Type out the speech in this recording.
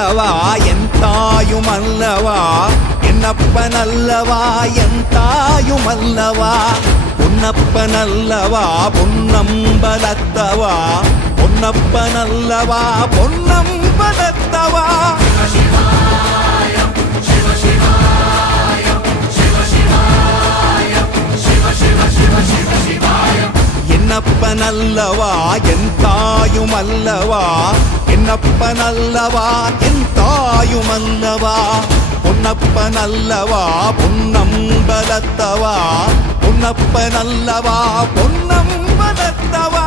அல்லவா என் தாயும் அல்லவா என்னப்பன் அல்லவா என் தாயும் அல்லவா பொன்னப்பன் அல்லவா பொன்னம்பலத்தவா பொன்னப்பன் அல்லவா பொன்னம்பலத்தவா என்னப்பன் அல்லவா என் தாயும் அல்லவா என்னப்பன் அல்லவா என் தாயும் அல்லவா பொன்னப்பன் அல்லவா பொன்னம்பலத்தவா பொன்னப்பன் அல்லவா பொன்னம்பலத்தவா